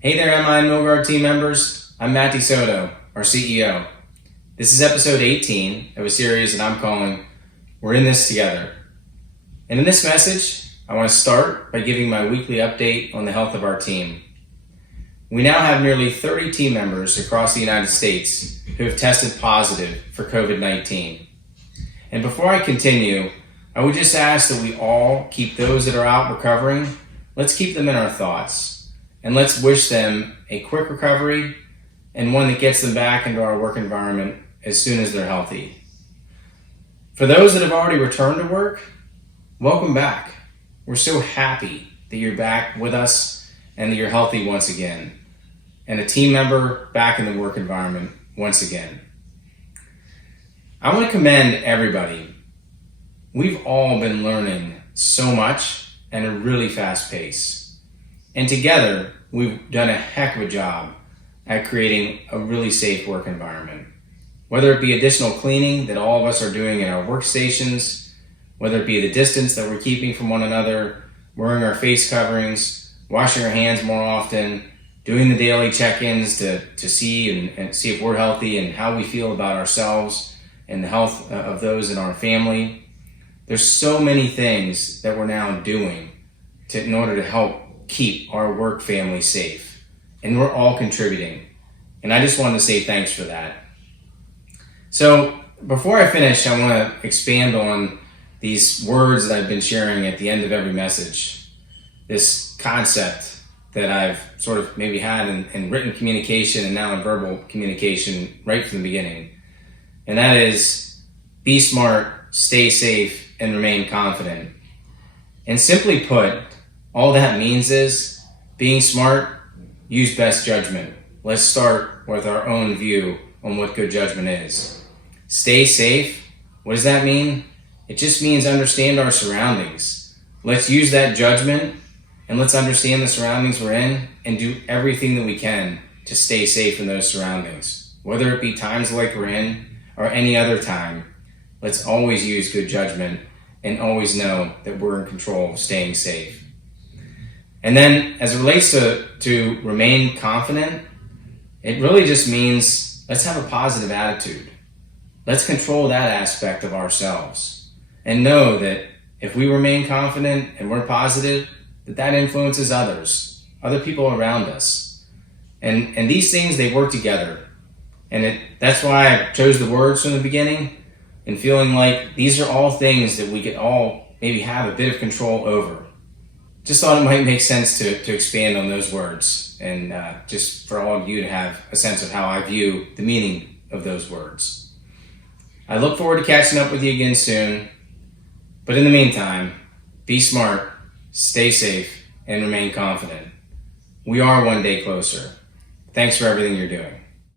Hey there, MI and Milgard team members. I'm Matt DeSoto, our CEO. This is episode 18 of a series that I'm calling We're in This Together. And in this message, I want to start by giving my weekly update on the health of our team. We now have nearly 30 team members across the United States who have tested positive for COVID-19. And before I continue, I would just ask that we all keep those that are out recovering, let's keep them in our thoughts. And let's wish them a quick recovery and one that gets them back into our work environment as soon as they're healthy. For those that have already returned to work, welcome back. We're so happy that you're back with us and that you're healthy once again. And a team member back in the work environment once again. I want to commend everybody. We've all been learning so much at a really fast pace. And together, we've done a heck of a job at creating a really safe work environment. Whether it be additional cleaning that all of us are doing in our workstations, whether it be the distance that we're keeping from one another, wearing our face coverings, washing our hands more often, doing the daily check-ins to see and see if we're healthy and how we feel about ourselves and the health of those in our family. There's so many things that we're now doing in order to help keep our work family safe. And we're all contributing. And I just wanted to say thanks for that. So before I finish, I want to expand on these words that I've been sharing at the end of every message. This concept that I've sort of maybe had in written communication and now in verbal communication right from the beginning. And that is, be smart, stay safe, and remain confident. And simply put, all that means is being smart, use best judgment. Let's start with our own view on what good judgment is. Stay safe. What does that mean? It just means understand our surroundings. Let's use that judgment and let's understand the surroundings we're in and do everything that we can to stay safe in those surroundings. Whether it be times like we're in or any other time, let's always use good judgment and always know that we're in control of staying safe. And then as it relates to remain confident, it really just means let's have a positive attitude. Let's control that aspect of ourselves and know that if we remain confident and we're positive, that influences others, other people around us. And these things, they work together. And that's why I chose the words from the beginning and feeling like these are all things that we could all maybe have a bit of control over. Just thought it might make sense to expand on those words and just for all of you to have a sense of how I view the meaning of those words. I look forward to catching up with you again soon. But in the meantime, be smart, stay safe, and remain confident. We are one day closer. Thanks for everything you're doing.